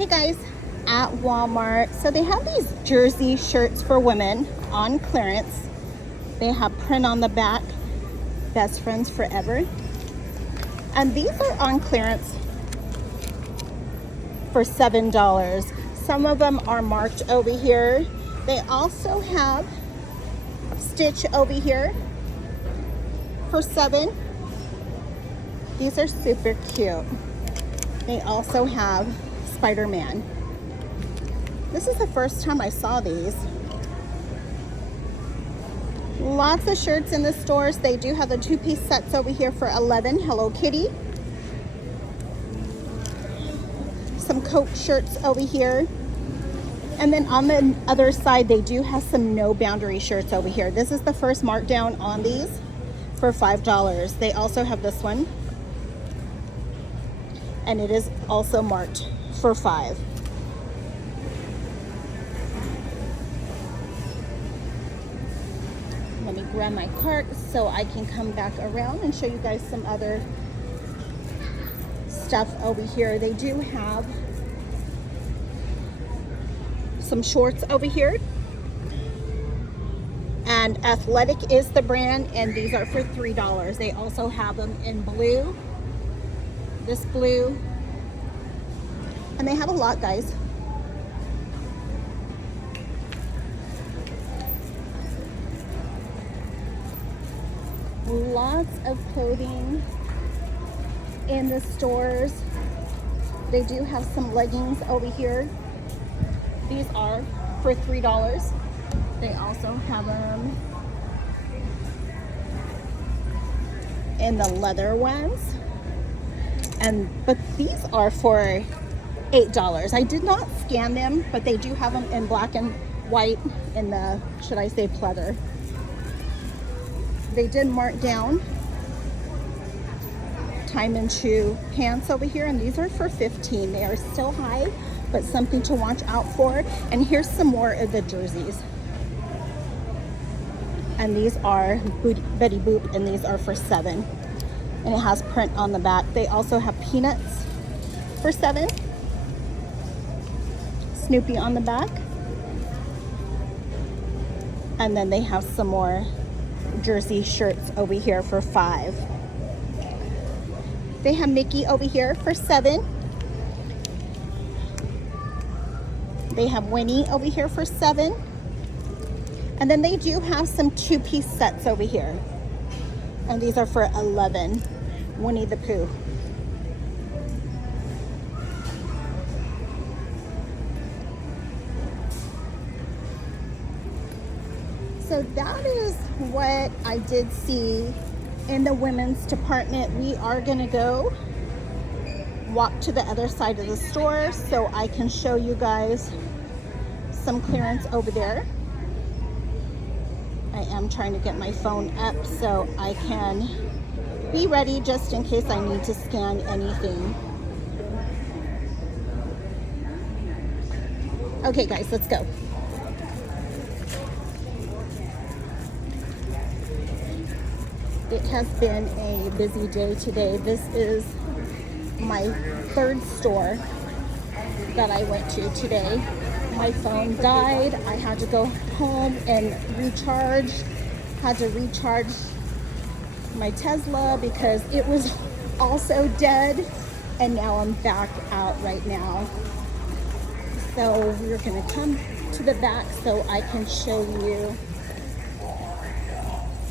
Hey guys, at Walmart, so they have these jersey shirts for women on clearance. They have print on the back, best friends forever. And these are on clearance for $7. Some of them are marked over here. They also have stitch over here for $7. These are super cute. They also have Spider-Man. This is the first time I saw these. Lots of shirts in the stores. They do have the two-piece sets over here for $11. Hello Kitty. Some Coke shirts over here. And then on the other side, they do have some no boundary shirts over here. This is the first markdown on these for $5. They also have this one. And it is also marked for $5. Let me grab my cart so I can come back around and show you guys some other stuff over here. They do have some shorts over here. And Athletic is the brand, and these are for $3. They also have them in blue. This blue, and they have a lot, guys. Lots of clothing in the stores. They do have some leggings over here. These are for $3. They also have them in the leather ones. But these are for $8. I did not scan them, but they do have them in black and white in the, should I say, pleather. They did mark down Time and Shoe pants over here, and these are for $15. They are still high, but something to watch out for. And here's some more of the jerseys. And these are Betty Boop, and these are for $7. And it has print on the back. They also have Peanuts for $7. Snoopy on the back. And then they have some more jersey shirts over here for $5. They have Mickey over here for $7. They have Winnie over here for $7. And then they do have some two-piece sets over here. And these are for $11. Winnie the Pooh. So that is what I did see in the women's department. We are gonna go walk to the other side of the store so I can show you guys some clearance over there. I am trying to get my phone up so I can be ready just in case I need to scan anything. Okay guys, let's go. It has been a busy day today. This is my third store that I went to today. My phone died. I had to go home and recharge. Had to recharge my Tesla because it was also dead. And now I'm back out right now. So we're gonna come to the back so I can show you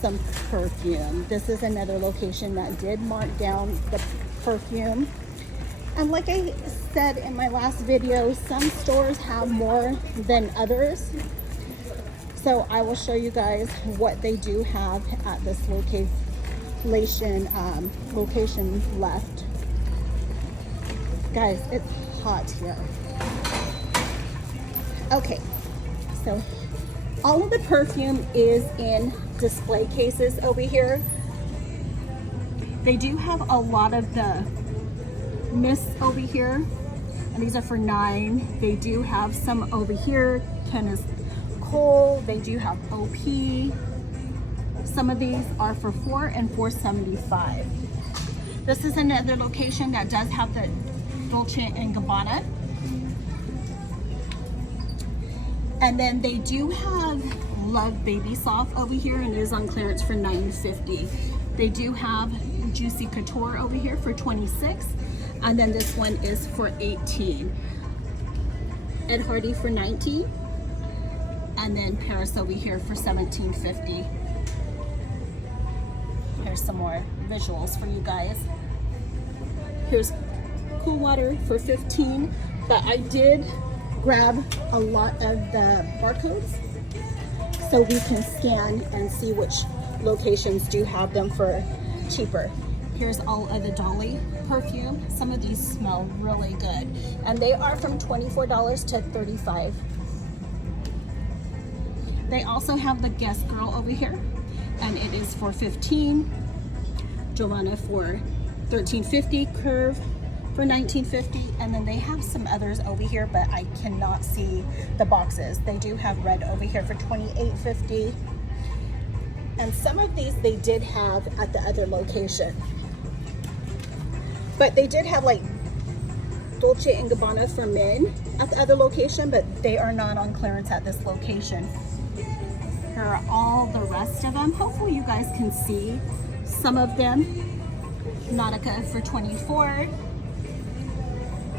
some perfume. This is another location that did mark down the perfume. And like I said in my last video, some stores have more than others. So I will show you guys what they do have at this location left. Guys, it's hot here. Okay, so all of the perfume is in display cases over here. They do have a lot of the mists over here, and these are for $9. They do have some over here. Ken is Cole. They do have OP. Some of these are for $4 and $4.75. This is another location that does have the Dolce & Gabbana. And then they do have Love Baby Soft over here, and it is on clearance for $9.50. They do have Juicy Couture over here for $26, and then this one is for $18. Ed Hardy for $19, and then Paris over here for $17.50. Here's some more visuals for you guys. Here's Cool Water for $15, but I did grab a lot of the barcodes so we can scan and see which locations do have them for cheaper. Here's all of the Dolly perfume. Some of these smell really good, and they are from $24 to $35. They also have the Guess Girl over here, and it is for $15. Joanna for $13.50. Curve for $19.50, and then they have some others over here, but I cannot see the boxes. They do have red over here for $28.50, and some of these they did have at the other location, but they did have like Dolce & Gabbana for men at the other location, but they are not on clearance at this location. Here are all the rest of them. Hopefully you guys can see some of them. Nautica for $24,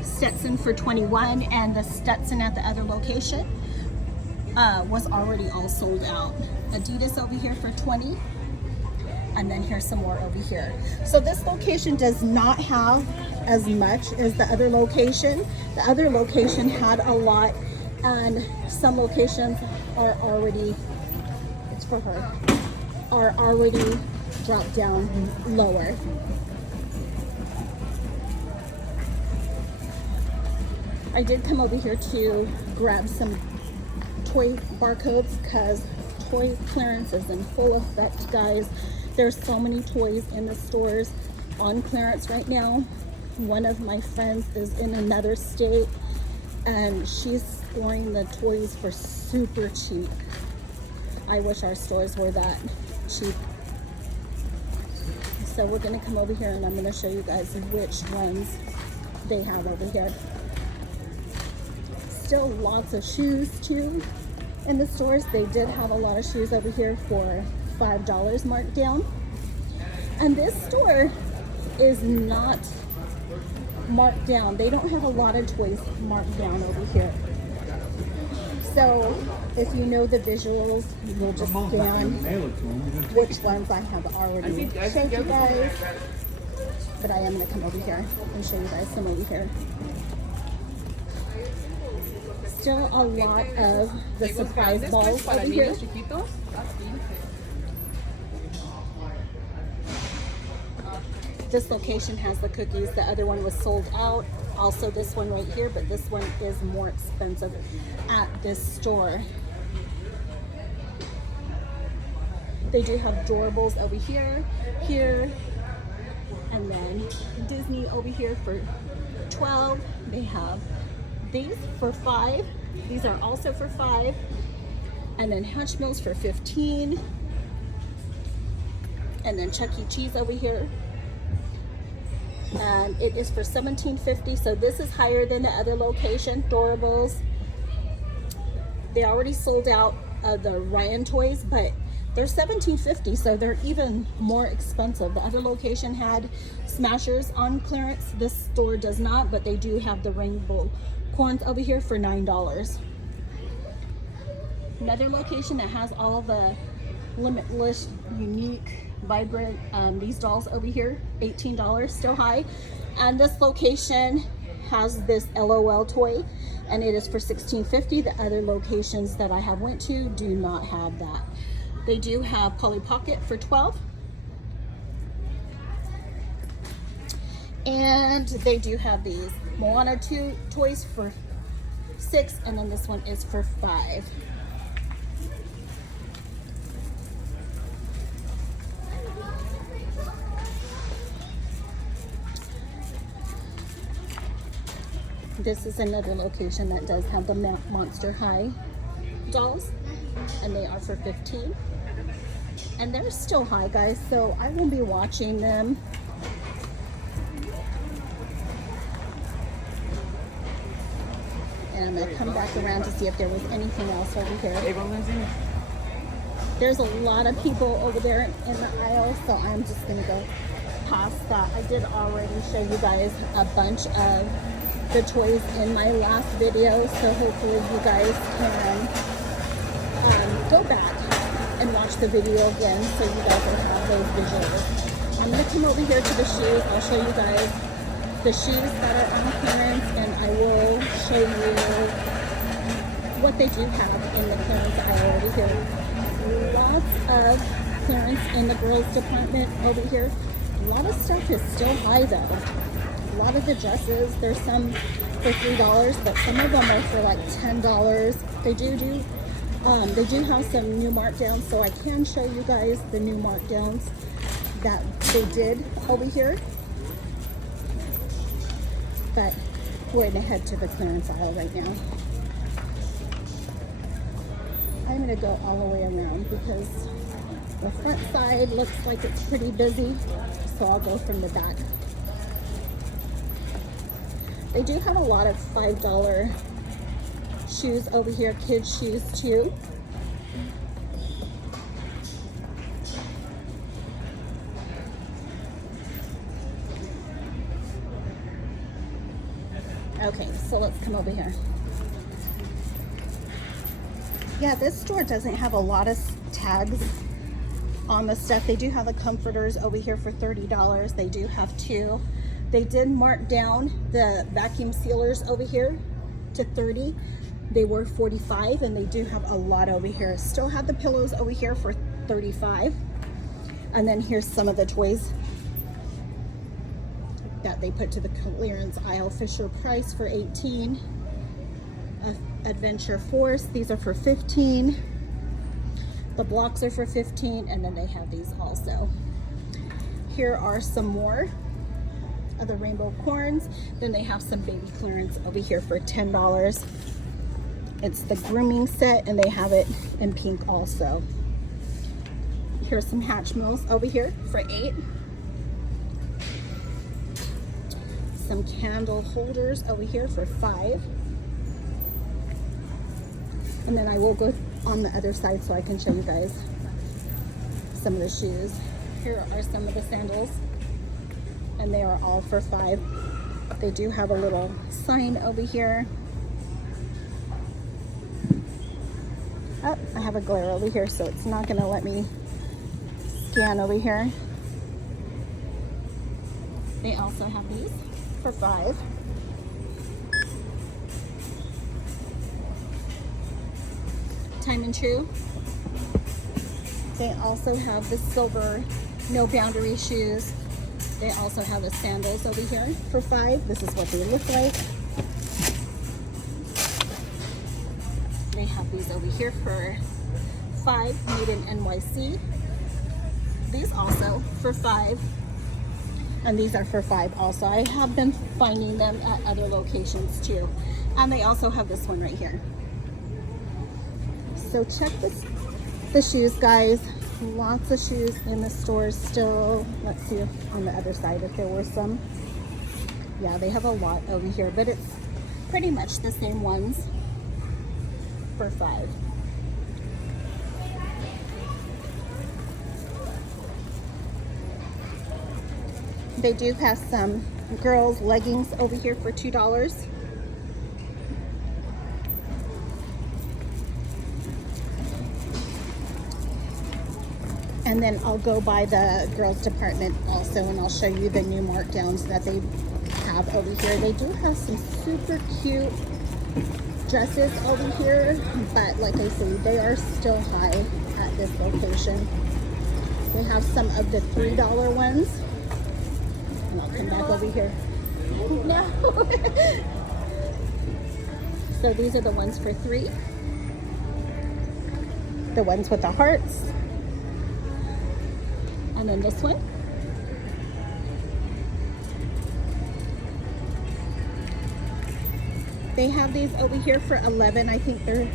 Stetson for $21, and the Stetson at the other location was already all sold out. Adidas over here for $20, and then here's some more over here. So this location does not have as much as the other location. The other location had a lot, and some locations are already, it's for her, are already dropped down lower. I did come over here to grab some toy barcodes because toy clearance is in full effect, guys. There's so many toys in the stores on clearance right now. One of my friends is in another state, and she's scoring the toys for super cheap. I wish our stores were that cheap. So we're gonna come over here and I'm gonna show you guys which ones they have over here. Still lots of shoes too in the stores. They did have a lot of shoes over here for $5 marked down. And this store is not marked down. They don't have a lot of toys marked down over here. So if you know the visuals, you'll just scan which ones I have already showed you guys. But I am going to come over here and show you guys some over here. Still a lot of the surprise balls over here. This location has the cookies. The other one was sold out. Also this one right here, but this one is more expensive at this store. They do have durables over here, and then Disney over here for $12. They have these for $5. These are also for $5. And then Hatchimals for $15. And then Chuck E. Cheese over here. And it is for $17.50. So this is higher than the other location. Durables. They already sold out of the Ryan toys, but they're $17.50, so they're even more expensive. The other location had Smashers on clearance. This store does not, but they do have the rainbow corns over here for $9. Another location that has all the limitless, unique, vibrant, these dolls over here, $18, still high. And this location has this LOL toy, and it is for $16.50. The other locations that I have went to do not have that. They do have Polly Pocket for $12. And they do have these Moana 2 toys for $6, and then this one is for $5. This is another location that does have the Monster High dolls, and they are for $15. And they're still high, guys, so I will be watching them. and I'm gonna come back around to see if there was anything else over here. There's a lot of people over there in the aisle, so I'm just gonna go past that. I did already show you guys a bunch of the toys in my last video, so hopefully you guys can go back and watch the video again so you guys will have those visuals. I'm gonna come over here to the shoes. I'll show you guys the shoes that are on clearance, and I will show you what they do have in the clearance aisle over here. Lots of clearance in the girls department over here. A lot of stuff is still high though. A lot of the dresses, there's some for $3, but some of them are for like $10. They do have some new markdowns, so I can show you guys the new markdowns that they did over here. But we're gonna head to the clearance aisle right now. I'm gonna go all the way around because the front side looks like it's pretty busy, so I'll go from the back. They do have a lot of $5 shoes over here, kids shoes too. Okay, so let's come over here. Yeah, this store doesn't have a lot of tags on the stuff. They do have the comforters over here for $30. They do have two. They did mark down the vacuum sealers over here to $30. They were $45, and they do have a lot over here. Still have the pillows over here for $35. And then here's some of the toys that they put to the clearance aisle. Fisher Price for $18. Adventure Force, these are for $15. The blocks are for $15, and then they have these also. Here are some more of the rainbow corns. Then they have some baby clearance over here for $10. It's the grooming set, and they have it in pink also. Here's some Hatchimals over here for $8. Some candle holders over here for $5. And then I will go on the other side so I can show you guys some of the shoes. Here are some of the sandals, and they are all for $5. They do have a little sign over here. Oh, I have a glare over here, so it's not gonna let me scan over here. They also have these for $5. Time and True. They also have the silver no boundary shoes. They also have the sandals over here for $5. This is what they look like. They have these over here for $5, made in NYC. These also for $5. And these are for $5 also. I have been finding them at other locations too. And they also have this one right here. So check the shoes, guys. Lots of shoes in the stores still. Let's see if on the other side if there were some. Yeah, they have a lot over here, but it's pretty much the same ones for $5. They do have some girls leggings over here for $2. And then I'll go by the girls department also, and I'll show you the new markdowns that they have over here. They do have some super cute dresses over here, but like I say, they are still high at this location. They have some of the $3 ones. And I'll come back over here. No. So these are the ones for $3. The ones with the hearts. And then this one. They have these over here for $11. I think they're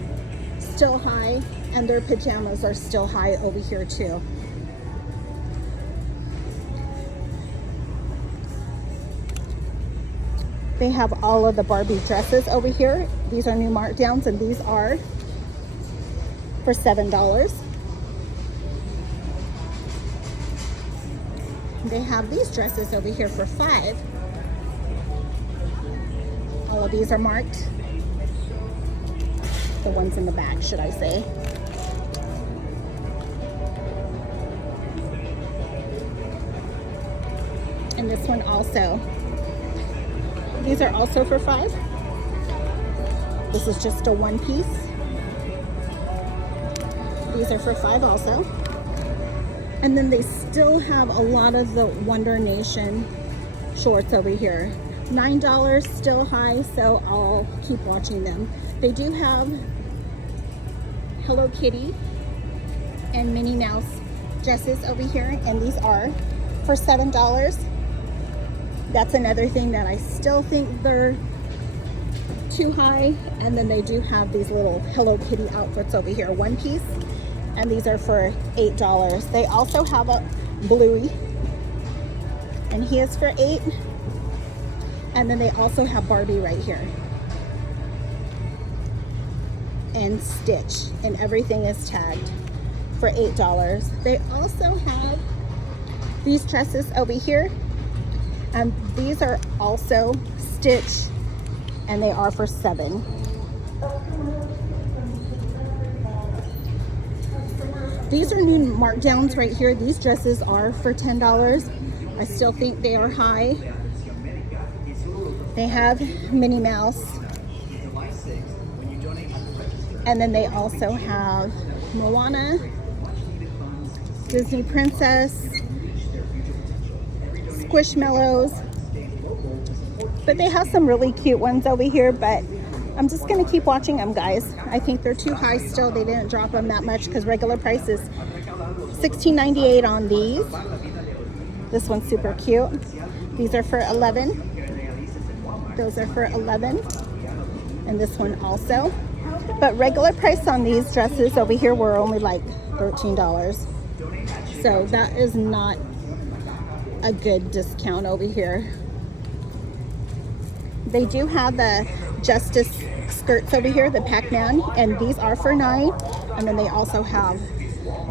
still high, and their pajamas are still high over here too. They have all of the Barbie dresses over here. These are new markdowns, and these are for $7. They have these dresses over here for $5. All of these are marked. The ones in the back, should I say. And this one also. These are also for $5. This is just a one piece. These are for $5 also. And then they still have a lot of the Wonder Nation shorts over here. $9, still high, so I'll keep watching them. They do have Hello Kitty and Minnie Mouse dresses over here, and these are for $7. That's another thing that I still think they're too high. And then they do have these little Hello Kitty outfits over here, one piece, and these are for $8. They also have a Bluey, and he is for $8. And then they also have Barbie right here, and Stitch, and everything is tagged for $8. They also have these dresses over here, and these are also Stitch, and they are for $7. These are new markdowns right here. These dresses are for $10. I still think they are high. They have Minnie Mouse, and then they also have Moana, Disney Princess, Squishmallows. But they have some really cute ones over here, but I'm just gonna keep watching them, guys. I think they're too high still. They didn't drop them that much because regular price is $16.98 on these. This one's super cute. These are for $11. Those are for $11. And this one also. But regular price on these dresses over here were only like $13. So that is not a good discount over here. They do have the Justice skirts over here, the Pac-Man, and these are for $9. And then they also have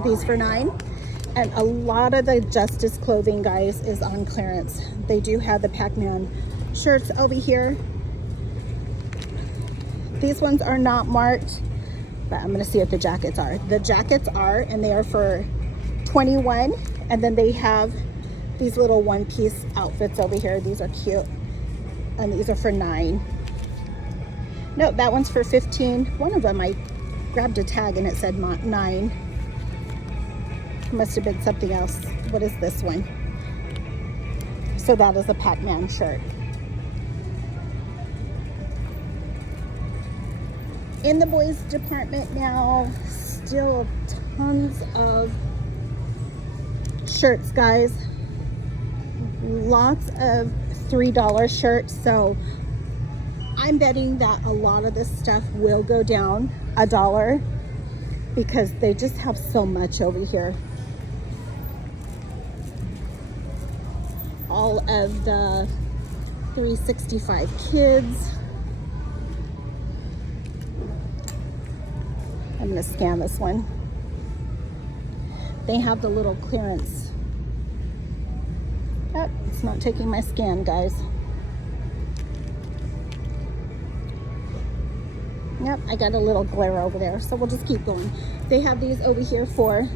these for $9. And a lot of the Justice clothing, guys, is on clearance. They do have the Pac-Man shirts over here. These ones are not marked, but I'm gonna see if the jackets are. The jackets are, and they are for $21. And then they have these little one-piece outfits over here. These are cute, and these are for $9. No, that one's for $15. One of them, I grabbed a tag and it said $9. Must have been something else. What is this one? So that is a Pac-Man shirt. In the boys department now, still tons of shirts, guys. Lots of $3 shirts. So I'm betting that a lot of this stuff will go down $1 because they just have so much over here. All of the 365 kids. I'm gonna scan this one. They have the little clearance. Oh, it's not taking my scan, guys. Yep, I got a little glare over there, so we'll just keep going. They have these over here for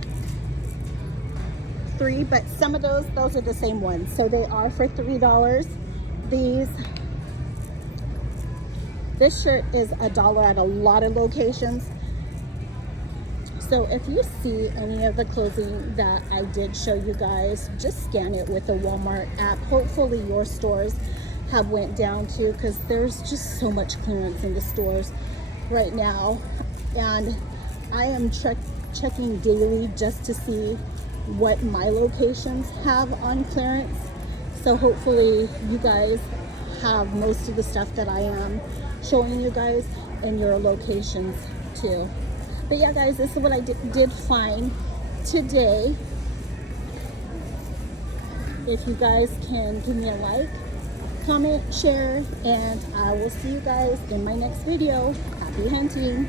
$3, but some of those are the same ones. So they are for $3. This shirt is $1 at a lot of locations. So if you see any of the clothing that I did show you guys, just scan it with the Walmart app. Hopefully your stores have went down too, because there's just so much clearance in the stores right now. And I am checking daily just to see what my locations have on clearance. So hopefully you guys have most of the stuff that I am showing you guys in your locations too. But yeah, guys, this is what I did find today. If you guys can give me a like, comment, share, and I will see you guys in my next video. Happy hunting!